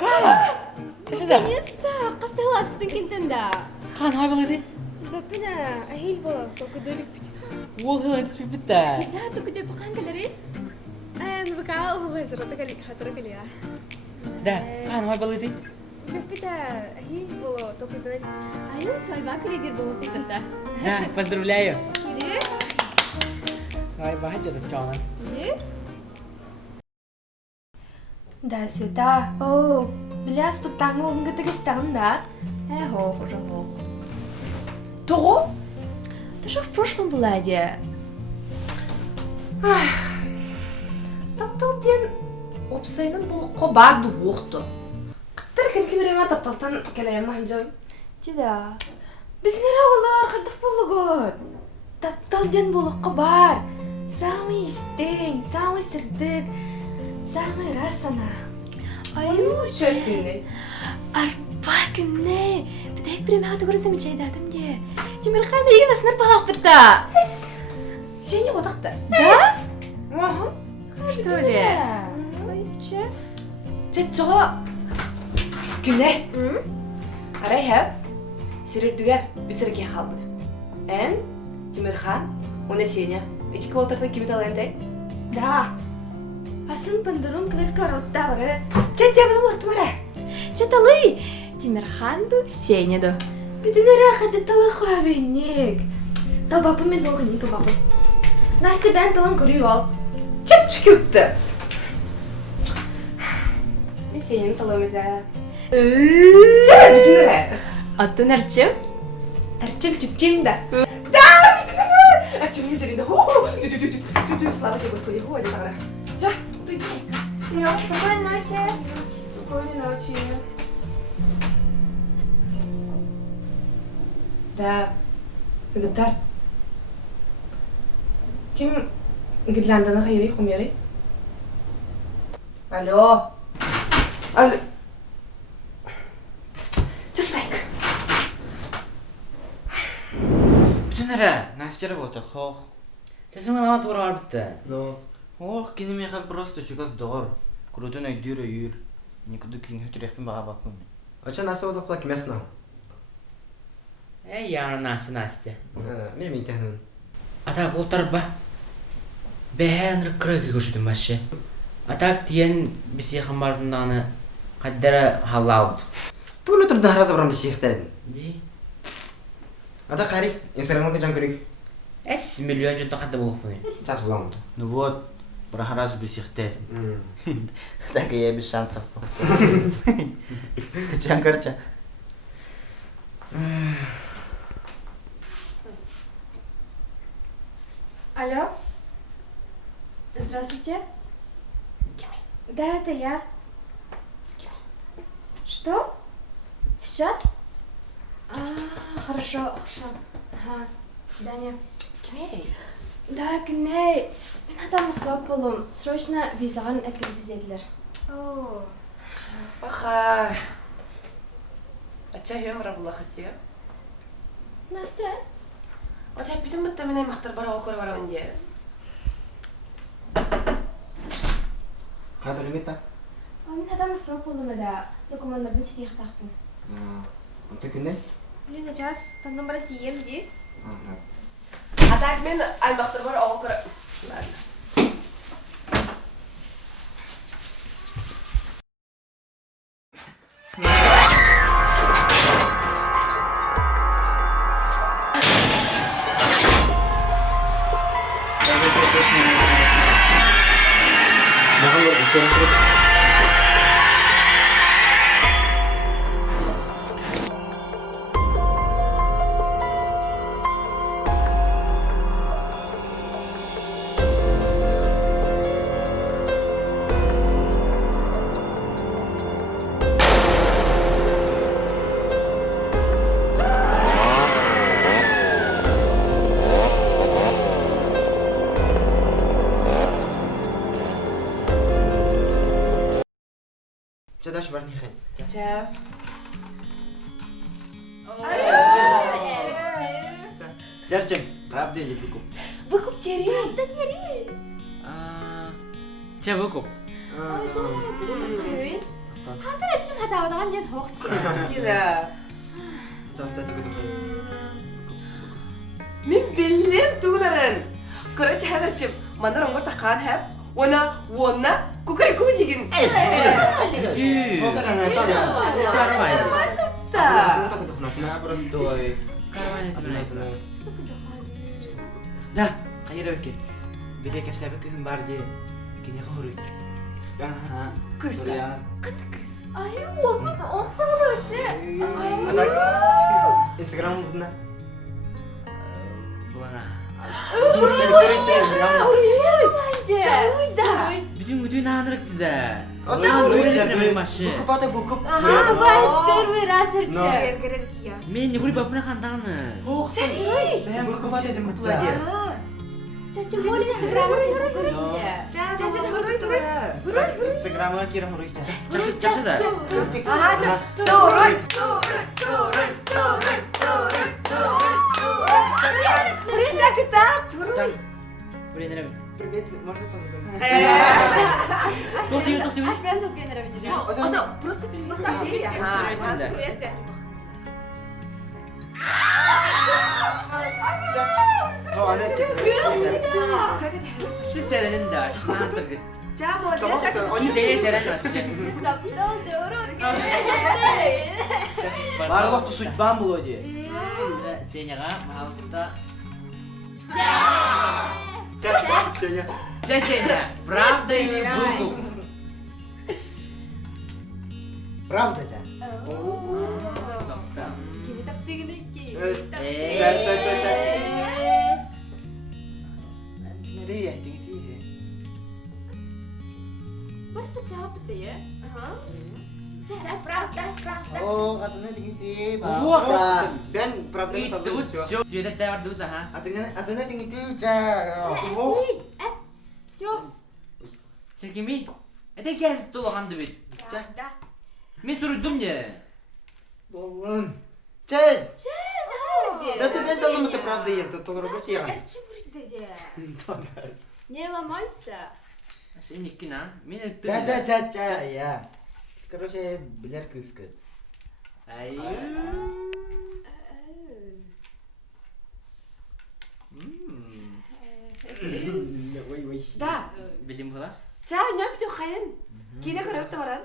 Kak! Çeşitler. Наконец-то! Кастелас бүтін кентенда. Kaan hay balıdı. Бапина, ахил боло, току дөлүк бит. Wol hılı düz bir bitti. Да, току деп бакан келери. Ну бака оғылай сұраты кали, хатыра кали я. Da, kaan hay balıdı. Бапита, ахил боло, току дөлүк. Айын сайба калегер боло теката. Da, поздравляю. Сири? Vay bahar canım çağla. Не? Да, Света. О, Бля, спотанга олнга тагыстан, да? хо, уже хо. Того? Ты же в прошлом была, Адя. Таптал ден опсайнын бұл барды оқты. Қыттар кірге береме тапталтан кәлайымна ханжам. Тида. Біздер ауылдар қадық болуғын. Таптал ден болуққа бар. Самый истең, самый сырдық, самый расана. Чөкінне. Арба күнне. Бітек біреме ауды көрісім чайдадым де. Темірхан деген асыныр балақ бітті. Сен не отақты? Да? Ага. Что ли? Ой, че? Жет жоға. Күнне. Арай хәп. Сирердігер үсірге қалбыды. Ән, Тимирхан, оны Сеня. Эчики олтарды кебет алайындай? Да. Асын пындырым квес коротта бары. Жет ябыды ортым ара. Чаталы. Тимирханду, Сеняду. Бүтін рахады талы қойбеннек. Талбапы мен оғыны талбапы. Насты бән талын көрі ол. Чып-чып өтті. Мен Сеняны талым еді. Жет бүтін ара. Аттын әрчім? Әрчім чүпчің да. Açın yüzünde. Tü слава тебе, Господи, ходи тара. Жа, ты. Серёг, спокойной ночи. Спокойной ночи. Да, Гитар. Ким Гирланданы хайри хумери? Алло. Алло. Just like. Bütün ara, Настя работа, хох. Çeşitler lama doğru var bitti. Но. Ох, кинемехан просто чугас дор. Крутон айдюро юр. Никуда кин хөтрехпен бага бакмын. Ача наса одоқла кимесна? Yarın Nastya. Мен имтиханын. Атак олтар ба. Бәһән крыгы көрсөтүм башы. Атак тиен бисе хамбарданы каддара халаут. Тугуну турда хараза барам бисихтен. Ди. Ада қари, Инстаграмга жан көрик. 5 миллион жонто кадда болуп буны. Час буламын. Ну вот, прохараз бисихтет. Так и я без шансов. Ты чан корча? Алло? Здравствуйте. Да, это я. Что? Сейчас? Хорошо, хорошо. Ага, до свидания. Кимей? Да, Гүней. Мен адам соп болом. Срочно визаган әткелді деділер. О. Аха. Ача хемра була хатия. Настя? Ача битен бітті менен мақтар бара окора барамын де. Қабір емета? Мен адам соп болом әді. Документарбен сетеқ тақпын. Онты күнне? Блин, час. Таңдан бара тием де. Атак мен аймақтар бара окора. Маған бір үшерін тұрып. Жадаш бар нехен. Ача. Жарчым, правда или выкуп? Выкуп тери. Че выкуп? Ой, жарай, ты как ты? Тохтан. Хатарачим хатаавдаан дэн хоохт. Кира. Завтра так дохой. Мен беллем тугунарын. Короче, хабарчым. Манар оңгор таққан хаб. Она кукареку деген. Так дохна. На простой. Да, hayır öyle. Bir de kefsebe kızım var diye. Kine koruyuk. Aha. Kız da. Ya. Ай, опыт, хороший. Adak. Instagram bundan. Булана. Bütün güdüğün anırıktı da. Bu kupata bu kup. Первый раз Men ne buraya bapına kandağını. Ben bu kupata dedim bu lagi. Instagram'a kira koruyuk. Çakşı da. Buraya nere? Привет, можно познакомиться? Tok diyor. Аж мен тук генерал. Просто привет. Şu serenin de aşına hatırgı. Чао, Seye seren aşı. Барлық судьбам бұл өде. Сеняға мағалыста. Сеня. Жай Сеня, правда или булгуп? Правда жа. Nereye gittin diye. Oh, katanya tinggi Wah. Dan правда Itu tahu все. Света тевар дуда ха. Атына tinggi ja. Все. Çekimi. Ete gezip dolagandı bit. Men sorudum ya. Bolun. Çez. Да ты без того, что правда ем, то работать я. Не ломайся. Sen ikkin ha. Men ettim. Ча, я. Короче, bilir kız kız. Ay. Ой. Да. Bilim kula. Чао, ням тю хайын. Кине көрөп тамаран.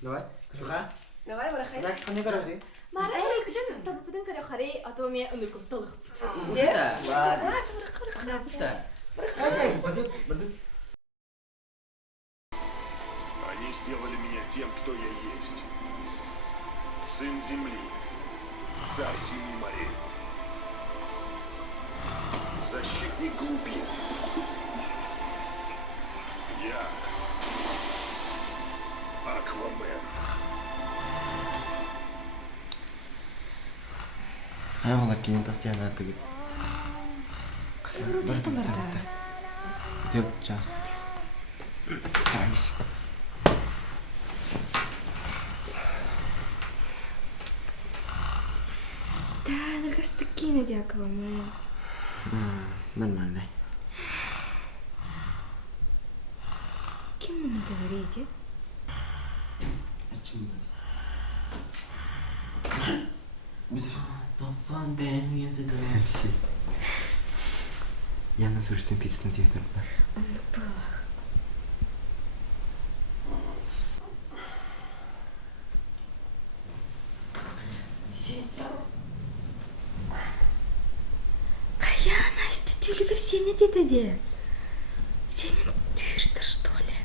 Давай. Круга. Давай, барахай. Так, кане короче. Мара, табыдан кара хари, а то мне унукуп талых. Usta. Ладно. Usta. Они сделали меня тем, кто я есть. Сын земли, царь семи морей, защитник глубин. Я Аквамен. Хайвала кинен тохтяна тыгы. Деп жа. Сервис. Да, только стакина дякова моя. Нормально. Кем мы надо говорить? Toplan benim yedi de. Hepsi. Yalnız uçtum pizza diye durdular. Он было. Кая, Настя, тюльгер сені деді де. Сені түйіштір, что ли?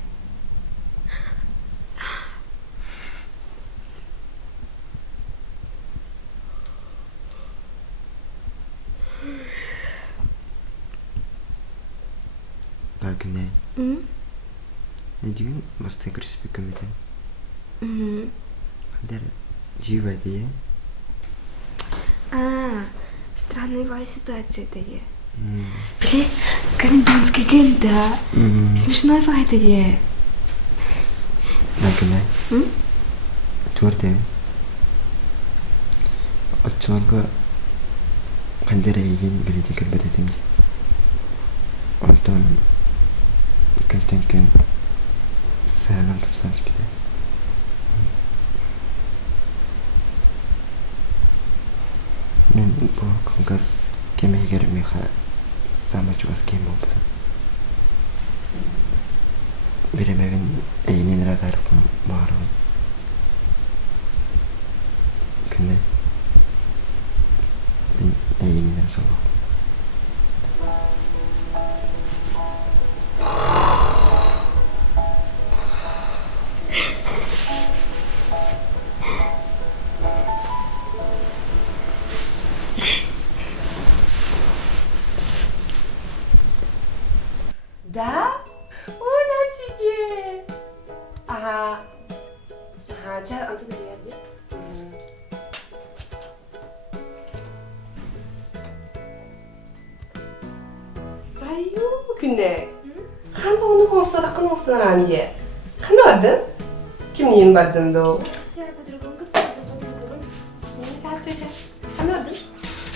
Так, не. М? Един бастай криспи комите. Мгм. Дер. Жива дие. Странная ситуация это я. Блин, комендантская генда. Смешной вай это я. Так, не. М? Tuarte. Отчонга кандера егин билети кирбететим. Антон кантен кен сәлем тапсанс бите. Мен бұл қыңғас кемегер меха сама чугас кем болбуду. Беремевин эйнин радарып маарыбын. Күнне мен эйнин радарып. Да? Ой, начине. Ага. Ага, жа, антон geldi. Ayu, günde. Kanda onu konusunda kın olsun anne. Kanda vardın? Kimliğin vardın da o? Сестра по-другому, как по-другому. Kanda vardın?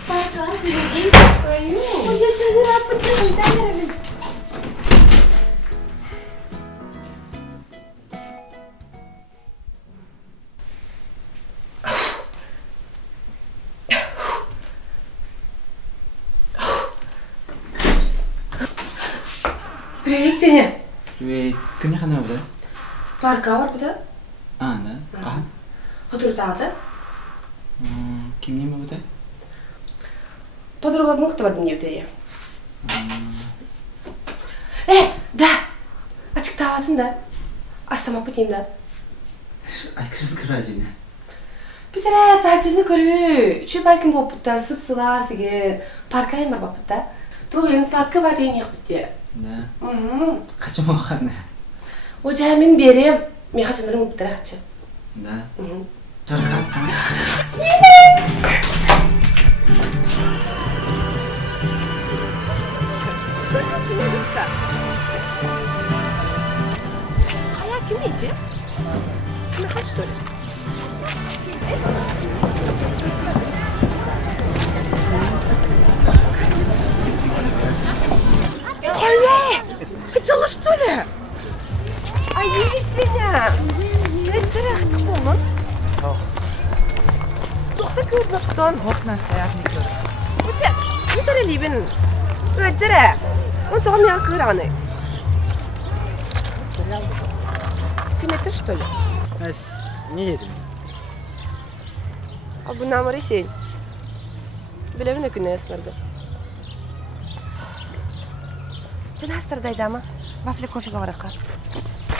Парка, людей. Ayu. Уже чыгыра пытым, тайрабын. Привет, Сеня. Привет. Күнне қана болды? Парка var burada. Да. Аха. Oturduğunda. Кимне ме буде? Подруга мухта var dinliyor diye. Да. Açık davatın da. Astama pıtayım da. Ай, кыз кыражыны. Bir tane tacını görüyor. Şu belki bu pıtta sıp sıla sige. Parkayım var bu pıtta. Tuğun sladkı var diye yapıp diye. Да. Hı. Қачым оғаны? O cahmin berem. Men kaçınları mutlu rakçı. Да. Hı. Жарқат. Hayal kim yiyecek? Ne kaç tane? Hayal! Hıçılı что ли? Ай, Сеня! Ты рахтық болын? Тоқта көрдіктен. Хохнас қаятын көр. Өте, не тәрі лейбін? Өтірі! Он тоғым я көраны. Күнеттір, что ли? Әс, не едім? Ал бұл намыры сен. Білемін өкінне ясынарды. Жана астырдайды ама. Вафли кофеға бараққа.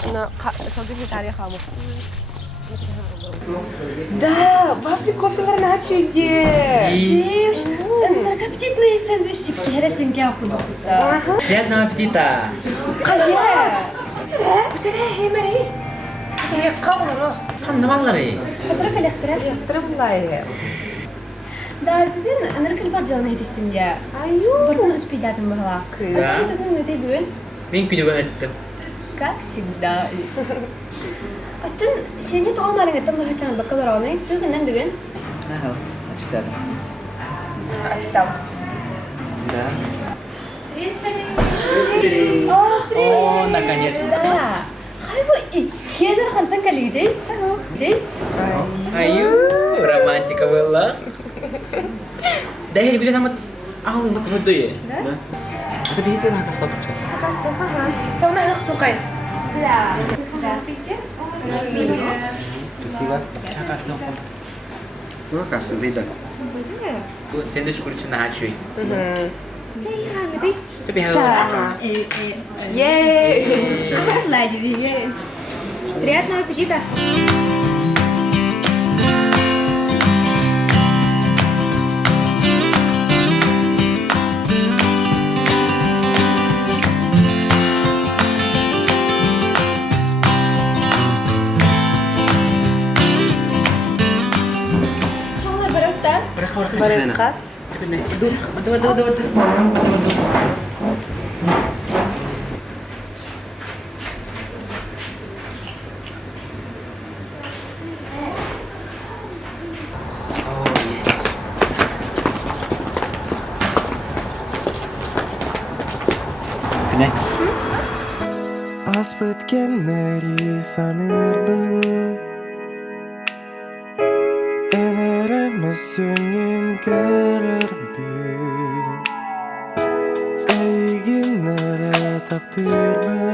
Оны салдығы тарих алмы. Да, вафли кофелерін ачу үйде. Деш, энергоаппетитные сэндвичи. Кересин кяху. Приятного аппетита! Қая? Бүтірі, хеймәрі. Таяққа олары. Қанды маллары? Отрок электро. Яқтыры бұлай. Да, бүгін энергоаппетит баджалына хетістім де. Аю. Бұртын үспейдатым бағала. Да. Атын түгін өте бүгін. Мен күні өттім. Как всегда. Атын сенде туған малыңеттен бағасаң бакалавраны түгіннен бүгін. Аха, açıkladım. Açık davut. Да. Привет, О, привет. О, наконец-то. Да. Хай bu iki нархантан калиди. Ди. Аю, романтика была. Да я не sama ahli untuk nudu ya. Да? Это бегите на каста бача. Пожалуйста, ага. Тауна хық соқайын. Да. Здравствуйте. Спасибо. Kakasın okum. Ну, касса, да. Bu sen de şükür için daha çöy. Чай хангди. Tapi hal. Ей! Владимир. Приятного аппетита. Чаңлар барақта. Барыққа. Waduh. Күнне. Аз біткенleri sanırdım Ener Göremezsin gelirdim. Ey günlere takdir ver.